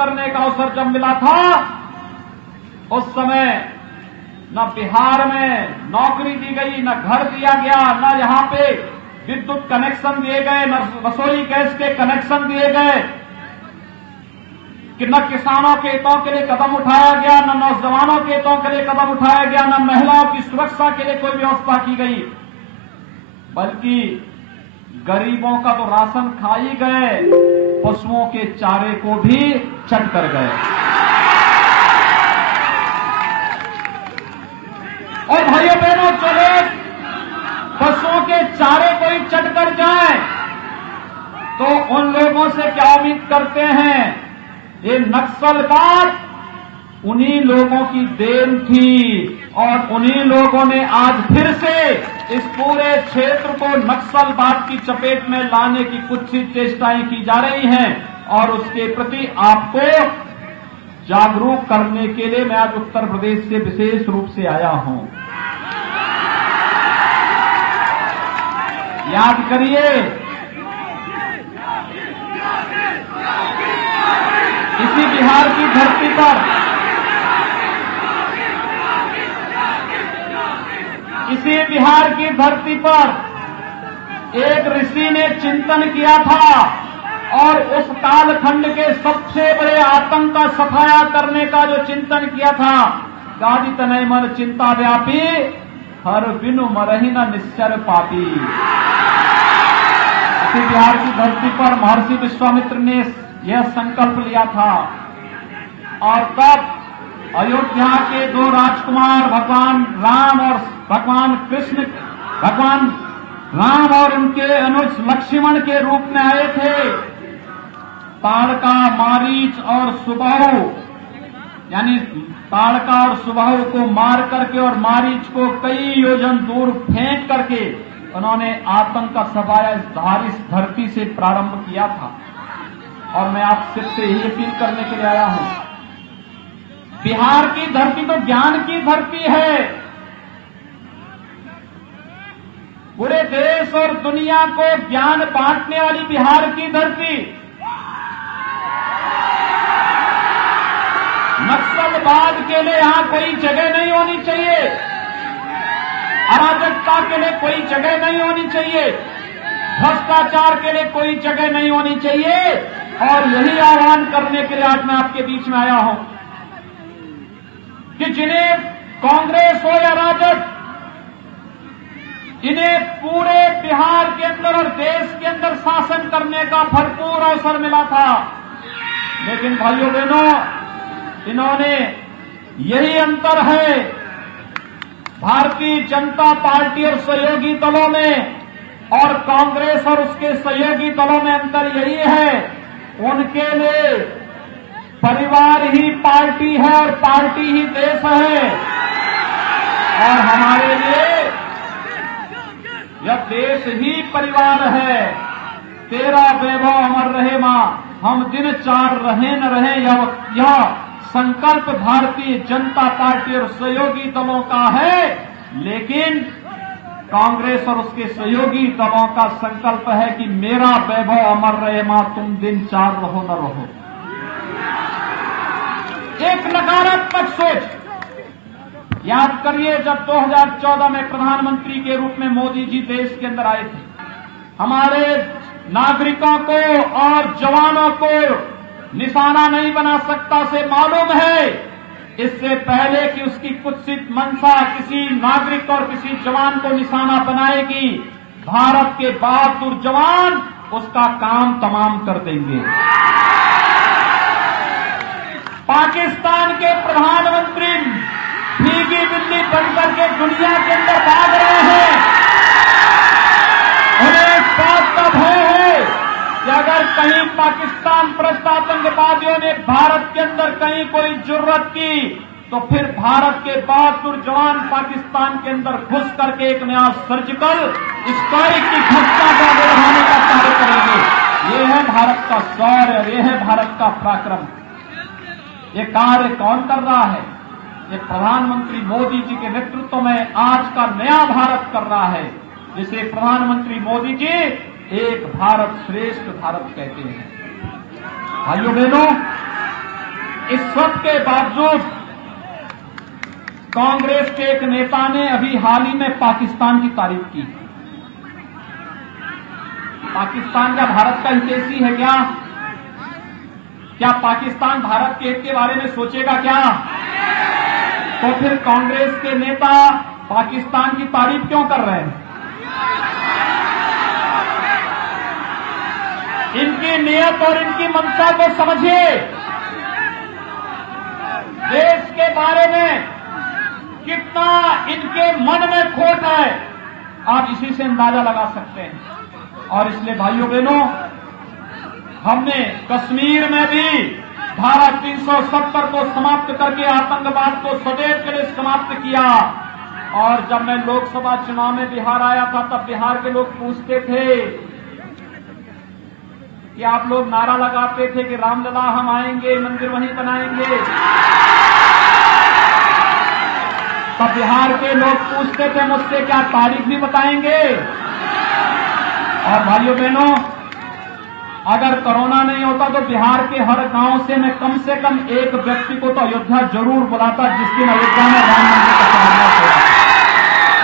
करने का अवसर जब मिला था, उस समय न बिहार में नौकरी दी गई, न घर दिया गया, न यहां पे विद्युत कनेक्शन दिए गए, न रसोई गैस के कनेक्शन दिए गए, कि न किसानों के हितों के लिए कदम उठाया गया, न नौजवानों के हितों के लिए कदम उठाया गया, न महिलाओं की सुरक्षा के लिए कोई व्यवस्था की गई, बल्कि गरीबों का तो राशन खा ही गए, पशुओं के चारे को भी चट कर गए। और भाइयों बहनों, चले पशुओं के चारे को ही चट कर जाए तो उन लोगों से क्या उम्मीद करते हैं? ये नक्सलवाद उन्हीं लोगों की देन थी और उन्हीं लोगों ने आज फिर से इस पूरे क्षेत्र को नक्सलवाद की चपेट में लाने की कुत्सित चेष्टाएं की जा रही हैं और उसके प्रति आपको जागरूक करने के लिए मैं आज उत्तर प्रदेश से विशेष रूप से आया हूं। याद करिए, इसी बिहार की धरती पर, इसी बिहार की धरती पर एक ऋषि ने चिंतन किया था और उस कालखंड के सबसे बड़े आतंक का सफाया करने का जो चिंतन किया था, गादी तनय मन चिंता व्यापी, हर बिनु मरहि न निश्चर पापी। इसी बिहार की धरती पर महर्षि विश्वामित्र ने यह संकल्प लिया था और तब अयोध्या के दो राजकुमार भगवान राम और भगवान कृष्ण, भगवान राम और उनके अनुज लक्ष्मण के रूप में आए थे। ताड़का, मारीच और सुबाहु, यानी ताड़का और सुबाहु को मार करके और मारीच को कई योजन दूर फेंक करके उन्होंने आतंक का सफाया इस धरती से प्रारंभ किया था। और मैं आप सबसे यही अपील करने के लिए आया हूं, बिहार की धरती तो ज्ञान की धरती है। पूरे देश और दुनिया को ज्ञान बांटने वाली बिहार की धरती, नक्सलवाद के लिए यहां कोई जगह नहीं होनी चाहिए, अराजकता के लिए कोई जगह नहीं होनी चाहिए, भ्रष्टाचार के लिए कोई जगह नहीं होनी चाहिए। और यही आह्वान करने के लिए आज मैं आपके बीच में आया हूं कि जिन्हें कांग्रेस हो या राजद, इन्हें पूरे बिहार के अंदर और देश के अंदर शासन करने का भरपूर अवसर मिला था, लेकिन भाइयों बहनों, इन्होंने, यही अंतर है भारतीय जनता पार्टी और सहयोगी दलों में और कांग्रेस और उसके सहयोगी दलों में अंतर यही है, उनके लिए परिवार ही पार्टी है और पार्टी ही देश है, और हमारे लिए यह देश ही परिवार है। तेरा वैभव अमर रहे मां, हम दिन चार रहे न रहे, यह संकल्प भारतीय जनता पार्टी और सहयोगी दलों का है, लेकिन कांग्रेस और उसके सहयोगी दलों का संकल्प है कि मेरा वैभव अमर रहे मां, तुम दिन चार रहो न रहो। एक नकारात्मक सोच। याद करिए, जब 2014 में प्रधानमंत्री के रूप में मोदी जी देश के अंदर आए थे, हमारे नागरिकों को और जवानों को निशाना नहीं बना सकता से मालूम है, इससे पहले कि उसकी कुत्सित मंशा किसी नागरिक और किसी जवान को निशाना बनाएगी, भारत के बहादुर जवान उसका काम तमाम कर देंगे। पाकिस्तान के प्रधानमंत्री भीगी बिल्ली बनकर के दुनिया के अंदर भाग रहे हैं, उन्हें इस बात का भय है कि अगर कहीं पाकिस्तान परस्त आतंकवादियों ने भारत के अंदर कहीं कोई जुर्रत की, तो फिर भारत के बहादुर जवान पाकिस्तान के अंदर घुस करके एक नया सर्जिकल स्ट्राइक की घटना का बढ़ाने का कार्य करेंगे। ये है भारत का शौर्य, ये है भारत का पराक्रम। ये कार्य कौन कर रहा है? ये प्रधानमंत्री मोदी जी के नेतृत्व में आज का नया भारत कर रहा है, जिसे प्रधानमंत्री मोदी जी एक भारत श्रेष्ठ भारत कहते हैं। भाइयों बहनों, इस सब के बावजूद कांग्रेस के एक नेता ने अभी हाल ही में पाकिस्तान की तारीफ की। पाकिस्तान क्या भारत का हितैषी है क्या? क्या पाकिस्तान भारत के हित के बारे में सोचेगा क्या? तो फिर कांग्रेस के नेता पाकिस्तान की तारीफ क्यों कर रहे हैं? इनकी नियत और इनकी मंशा को समझिए। देश के बारे में कितना इनके मन में खोट है, आप इसी से अंदाजा लगा सकते हैं। और इसलिए भाइयों बहनों, हमने कश्मीर में भी धारा 370 को समाप्त करके आतंकवाद को सदैव के लिए समाप्त किया। और जब मैं लोकसभा चुनाव में बिहार आया था, तब बिहार के लोग पूछते थे कि आप लोग नारा लगाते थे कि रामलला हम आएंगे, मंदिर वहीं बनाएंगे। तब बिहार के लोग पूछते थे मुझसे, क्या तारीख भी बताएंगे? और भाइयों बहनों, अगर कोरोना नहीं होता तो बिहार के हर गांव से कम एक व्यक्ति को तो अयोध्या जरूर बुलाता, जिस दिन अयोध्या में राम मंदिर का शिलान्यास होगा।